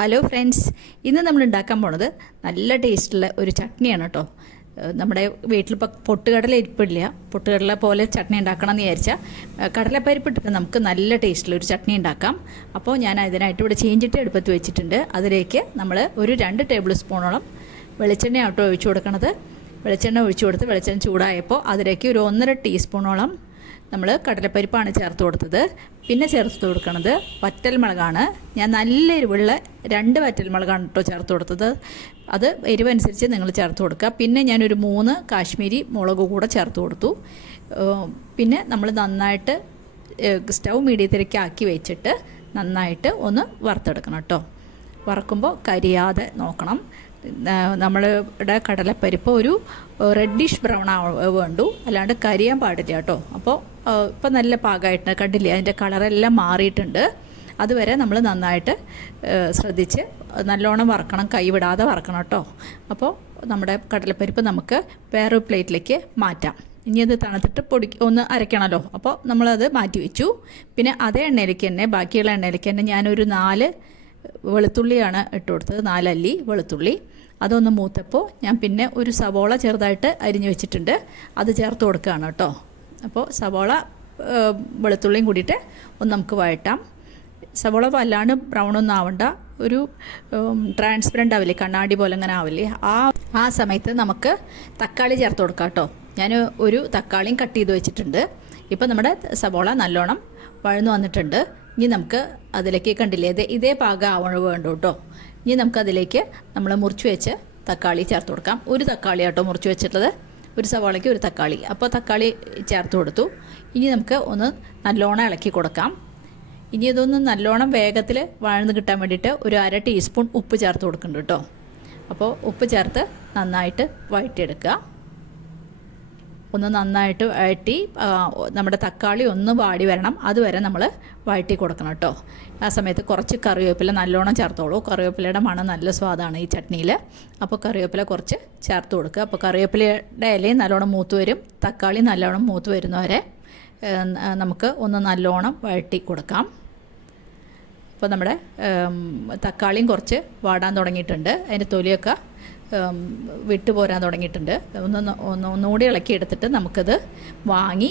Hello friends ഇന്ന് നമ്മൾ ഉണ്ടാക്കാൻ പോണത് നല്ല ടേസ്റ്റുള്ള ഒരു ചട്നിയാണ് കേട്ടോ നമ്മുടെ വീട്ടിൽ ഇപ്പോൾ പൊട്ടുകടല ഇരിപ്പില്ല. പൊട്ടുകടല പോലെ ചട്നി ഉണ്ടാക്കണം എന്ന് വിചാരിച്ചാൽ ഏഹ് കടലപ്പരിപ്പ് ഇട്ടിട്ട് നമുക്ക് നല്ല ടേസ്റ്റുള്ള ഒരു ചട്നി ഉണ്ടാക്കാം. അപ്പോൾ ഞാൻ അതിനായിട്ട് ഇവിടെ ചീഞ്ചിട്ട് എടുപ്പത്ത് വെച്ചിട്ടുണ്ട്. അതിലേക്ക് നമ്മൾ ഒരു രണ്ട് ടേബിൾ സ്പൂണോളം വെളിച്ചെണ്ണ ആട്ടോ ഒഴിച്ചു കൊടുക്കണത്. വെളിച്ചെണ്ണ ഒഴിച്ചു കൊടുത്ത് വെളിച്ചെണ്ണ ചൂടായപ്പോൾ അതിലേക്ക് ഒരു ഒന്നര ടീസ്പൂണോളം നമ്മൾ കടലപ്പരിപ്പാണ് ചേർത്ത് കൊടുത്തത്. പിന്നെ ചേർത്ത് കൊടുക്കുന്നത് വറ്റൽമുളകാണ്. ഞാൻ നല്ല എരിവുള്ള രണ്ട് വറ്റൽമുളകാണ് കേട്ടോ ചേർത്ത് കൊടുത്തത്. അത് എരിവനുസരിച്ച് നിങ്ങൾ ചേർത്ത് കൊടുക്കുക. പിന്നെ ഞാനൊരു മൂന്ന് കാശ്മീരി മുളക് കൂടെ ചേർത്ത് കൊടുത്തു. പിന്നെ നമ്മൾ നന്നായിട്ട് സ്റ്റൗ മീഡിയത്തിലേക്ക് ആക്കി വെച്ചിട്ട് നന്നായിട്ട് ഒന്ന് വറുത്തെടുക്കണം കേട്ടോ വറക്കുമ്പോൾ കരിയാതെ നോക്കണം. നമ്മളുടെ കടലപ്പരിപ്പ് ഒരു റെഡിഷ് ബ്രൗൺ വേണ്ടു. അല്ലാണ്ട് കരിയാൻ പാടില്ല കേട്ടോ. അപ്പോൾ ഇപ്പം നല്ല പാകമായിട്ട് കണ്ടില്ലേ? അതിന്റെ കളറെല്ലാം മാറിയിട്ടുണ്ട്. അതുവരെ നമ്മൾ നന്നായിട്ട് ശ്രദ്ധിച്ച് നല്ലോണം വറക്കണം. കൈവിടാതെ വറക്കണം കേട്ടോ. അപ്പോൾ നമ്മുടെ കടലപ്പരിപ്പ് നമുക്ക് വേറൊരു പ്ലേറ്റിലേക്ക് മാറ്റാം. ഇനി അത് തണുത്തിട്ട് പൊടി ഒന്ന് അരയ്ക്കണമല്ലോ അപ്പോൾ നമ്മളത് മാറ്റി വെച്ചു. പിന്നെ അതേ എണ്ണയിലേക്ക് തന്നെ ബാക്കിയുള്ള എണ്ണയിലേക്ക് തന്നെ ഞാനൊരു നാല് വെളുത്തുള്ളിയാണ് ഇട്ട് കൊടുത്തത്. നാലല്ലി വെളുത്തുള്ളി. അതൊന്ന് മൂത്തപ്പോൾ ഞാൻ പിന്നെ ഒരു സവോള ചെറുതായിട്ട് അരിഞ്ഞു വെച്ചിട്ടുണ്ട്. അത് ചേർത്ത് കൊടുക്കുകയാണ് കേട്ടോ. അപ്പോൾ സവോള വെളുത്തുള്ളിയും കൂടിയിട്ട് ഒന്ന് നമുക്ക് വഴട്ടാം സവോള വല്ലാണ്ട് ബ്രൗൺ ഒന്നും ആവണ്ട. ഒരു ട്രാൻസ്പെറന്റ് ആവില്ലേ? കണ്ണാടി പോലെ അങ്ങനെ ആവില്ലേ? ആ ആ സമയത്ത് നമുക്ക് തക്കാളി ചേർത്ത് കൊടുക്കാം കേട്ടോ. ഞാൻ ഒരു തക്കാളിയും കട്ട് ചെയ്ത് വെച്ചിട്ടുണ്ട്. ഇപ്പം നമ്മുടെ സവോള നല്ലോണം വഴന്നു വന്നിട്ടുണ്ട്. ഇനി നമുക്ക് അതിലേക്ക് കണ്ടില്ലേ? ഇതേ ഇതേ പാകം ആവണ വേണ്ടു കേട്ടോ. ഇനി നമുക്കതിലേക്ക് നമ്മൾ മുറിച്ച് വെച്ച് തക്കാളി ചേർത്ത് കൊടുക്കാം. ഒരു തക്കാളി ആട്ടോ മുറിച്ച് വെച്ചിട്ടുള്ളത്. ഒരു സവാളയ്ക്ക് ഒരു തക്കാളി. അപ്പോൾ തക്കാളി ചേർത്ത് കൊടുത്തു. ഇനി നമുക്ക് ഒന്ന് നല്ലോണം ഇളക്കി കൊടുക്കാം. ഇനി ഇതൊന്ന് നല്ലോണം വേഗത്തിൽ വഴന്ന് കിട്ടാൻ വേണ്ടിയിട്ട് ഒരു അര ടീസ്പൂൺ ഉപ്പ് ചേർത്ത് കൊടുക്കുന്നുണ്ട് കേട്ടോ. അപ്പോൾ ഉപ്പ് ചേർത്ത് നന്നായിട്ട് വഴറ്റിയെടുക്കുക. ഒന്ന് നന്നായിട്ട് വഴറ്റി നമ്മുടെ തക്കാളി ഒന്ന് വാടി വരണം. അതുവരെ നമ്മൾ വഴറ്റി കൊടുക്കണം കേട്ടോ. ആ സമയത്ത് കുറച്ച് കറിവേപ്പില നല്ലോണം ചേർത്തോളൂ. കറിവേപ്പിലയുടെ മണം നല്ല സ്വാദാണ് ഈ ചട്നിയിൽ അപ്പോൾ കറിവേപ്പില കുറച്ച് ചേർത്ത് കൊടുക്കുക. അപ്പോൾ കറിവേപ്പിലയുടെ ഇലയും നല്ലോണം മൂത്ത് വരും. തക്കാളി നല്ലോണം മൂത്ത് വരുന്നവരെ നമുക്ക് ഒന്ന് നല്ലോണം വഴറ്റി കൊടുക്കാം. അപ്പോൾ നമ്മുടെ തക്കാളിയും കുറച്ച് വാടാൻ തുടങ്ങിയിട്ടുണ്ട്. അതിന്റെ തൊലിയൊക്കെ ഉം, വിട്ടു പോരാൻ തുടങ്ങിയിട്ടുണ്ട്. ഒന്ന് ഒന്നുകൂടി ഇളക്കി എടുത്തിട്ട് നമുക്കത് വാങ്ങി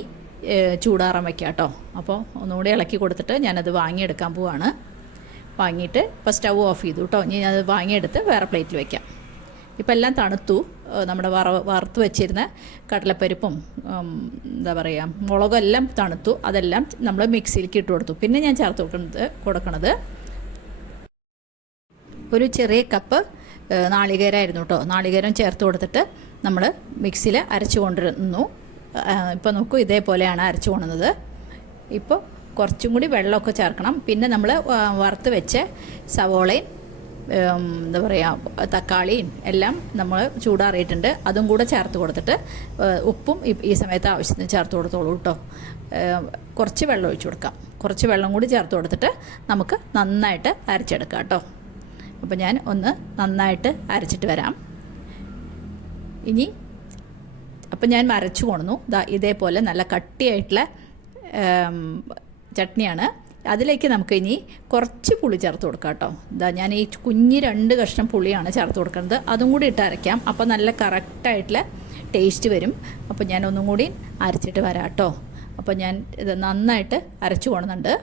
ചൂടാറാൻ വയ്ക്കാം കേട്ടോ. അപ്പോൾ ഒന്നുകൂടി ഇളക്കി കൊടുത്തിട്ട് ഞാനത് വാങ്ങിയെടുക്കാൻ പോവാണ്. വാങ്ങിയിട്ട് ഇപ്പോൾ സ്റ്റൗ ഓഫ് ചെയ്തു കേട്ടോ. ഇനി അത് വാങ്ങിയെടുത്ത് വേറെ പ്ലേറ്റിൽ വയ്ക്കാം ഇപ്പം എല്ലാം തണുത്തു. നമ്മുടെ വറ വറുത്ത് വെച്ചിരുന്ന കടലപ്പരിപ്പും എന്താ പറയുക മുളകെല്ലാം തണുത്തു. അതെല്ലാം നമ്മൾ മിക്സിയിലേക്ക് ഇട്ട് കൊടുത്തു. പിന്നെ ഞാൻ ചേർത്ത് കൊടുക്കുന്നത് കൊടുക്കണത് ഒരു ചെറിയ കപ്പ് നാളികേരമായിരുന്നു കേട്ടോ നാളികേരം ചേർത്ത് കൊടുത്തിട്ട് നമ്മൾ മിക്സിയിൽ അരച്ചു കൊണ്ടിരുന്നു ഇപ്പോൾ നോക്കൂ ഇതേപോലെയാണ് അരച്ചു കൊണ്ടുവന്നത്. ഇപ്പോൾ കുറച്ചും കൂടി വെള്ളമൊക്കെ ചേർക്കണം. പിന്നെ നമ്മൾ വറുത്ത് വെച്ച സവോളയും എന്താ പറയുക തക്കാളിയും എല്ലാം നമ്മൾ ചൂടാറിയിട്ടുണ്ട്. അതും കൂടെ ചേർത്ത് കൊടുത്തിട്ട് ഉപ്പും ഈ സമയത്ത് ആവശ്യത്തിന് ചേർത്ത് കൊടുത്തോളൂ കേട്ടോ കുറച്ച് വെള്ളം ഒഴിച്ചു കൊടുക്കാം. കുറച്ച് വെള്ളം കൂടി ചേർത്ത് കൊടുത്തിട്ട് നമുക്ക് നന്നായിട്ട് അരച്ചെടുക്കാം കേട്ടോ അപ്പോൾ ഞാൻ ഒന്ന് നന്നായിട്ട് അരച്ചിട്ട് വരാം. ഇനി അപ്പം ഞാൻ അരച്ചു കൊണന്നു. ദാ ഇതേപോലെ നല്ല കട്ടിയായിട്ടുള്ള ചട്നിയാണ്. അതിലേക്ക് നമുക്ക് ഇനി കുറച്ച് പുളി ചേർത്ത് കൊടുക്കാം കേട്ടോ. ഇതാ ഞാൻ ഈ കുഞ്ഞ് രണ്ട് കഷ്ണം പുളിയാണ് ചേർത്ത് കൊടുക്കുന്നത്. അതും കൂടി ഇട്ട് അരയ്ക്കാം. അപ്പോൾ നല്ല കറക്റ്റായിട്ടുള്ള ടേസ്റ്റ് വരും. അപ്പോൾ ഞാൻ ഒന്നും കൂടി അരച്ചിട്ട് വരാം കേട്ടോ. അപ്പോൾ ഞാൻ ഇത് നന്നായിട്ട് അരച്ചു കൊണ്ടുന്നുണ്ട്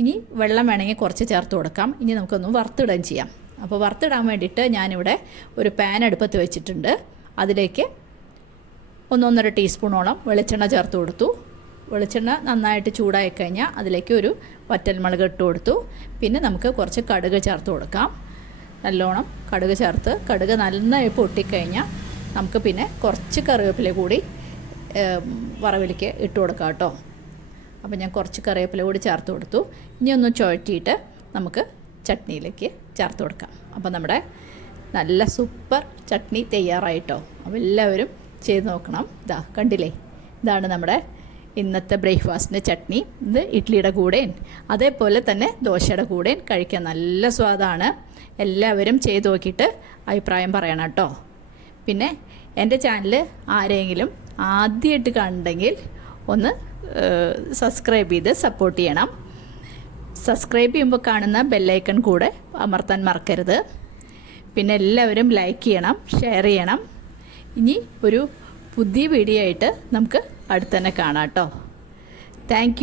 ഇനി വെള്ളം വേണമെങ്കിൽ കുറച്ച് ചേർത്ത് കൊടുക്കാം. ഇനി നമുക്കൊന്ന് വറുത്തിടുകയും ചെയ്യാം. അപ്പോൾ വറുത്തിടാൻ വേണ്ടിയിട്ട് ഞാനിവിടെ ഒരു പാൻ അടുപ്പത്ത് വെച്ചിട്ടുണ്ട്. അതിലേക്ക് ഒന്നൊന്നര ടീസ്പൂണോളം വെളിച്ചെണ്ണ ചേർത്ത് കൊടുത്തു. വെളിച്ചെണ്ണ നന്നായിട്ട് ചൂടായി കഴിഞ്ഞാൽ അതിലേക്ക് ഒരു വറ്റൽമുളക് ഇട്ട് കൊടുത്തു. പിന്നെ നമുക്ക് കുറച്ച് കടുക് ചേർത്ത് കൊടുക്കാം. നല്ലോണം കടുക് ചേർത്ത് കടുക് നന്നായി പൊട്ടിക്കഴിഞ്ഞാൽ നമുക്ക് പിന്നെ കുറച്ച് കറിവേപ്പില കൂടി വറവിലേക്ക് ഇട്ട് കൊടുക്കാം കേട്ടോ. അപ്പോൾ ഞാൻ കുറച്ച് കറിവേപ്പില കൂടി ചേർത്ത് കൊടുത്തു. ഇനി ഒന്ന് ചുഴറ്റിയിട്ട് നമുക്ക് ചട്നിയിലേക്ക് ചേർത്ത് കൊടുക്കാം. അപ്പോൾ നമ്മുടെ നല്ല സൂപ്പർ ചട്നി തയ്യാറായിട്ടോ? അപ്പോൾ എല്ലാവരും ചെയ്ത് നോക്കണം. ഇതാ കണ്ടില്ലേ? ഇതാണ് നമ്മുടെ ഇന്നത്തെ ബ്രേക്ക്ഫാസ്റ്റിന്റെ ചട്നി. ഇത് ഇഡ്ഡലിയുടെ കൂടെയും അതേപോലെ തന്നെ ദോശയുടെ കൂടെയും കഴിക്കാൻ നല്ല സ്വാദാണ്. എല്ലാവരും ചെയ്ത് നോക്കിയിട്ട് അഭിപ്രായം പറയണം കേട്ടോ. പിന്നെ എന്റെ ചാനൽ ആരെങ്കിലും ആദ്യമായിട്ട് കണ്ടെങ്കിൽ ഒന്ന് സബ്സ്ക്രൈബ് ചെയ്ത് സപ്പോർട്ട് ചെയ്യണം. സബ്സ്ക്രൈബ് ചെയ്യുമ്പോൾ കാണുന്ന ബെല്ലൈക്കൺ കൂടെ അമർത്താൻ മറക്കരുത്. പിന്നെ എല്ലാവരും ലൈക്ക് ചെയ്യണം ഷെയർ ചെയ്യണം. ഇനി ഒരു പുതിയ വീഡിയോ ആയിട്ട് നമുക്ക് അടുത്തന്നെ കാണാം കേട്ടോ. താങ്ക്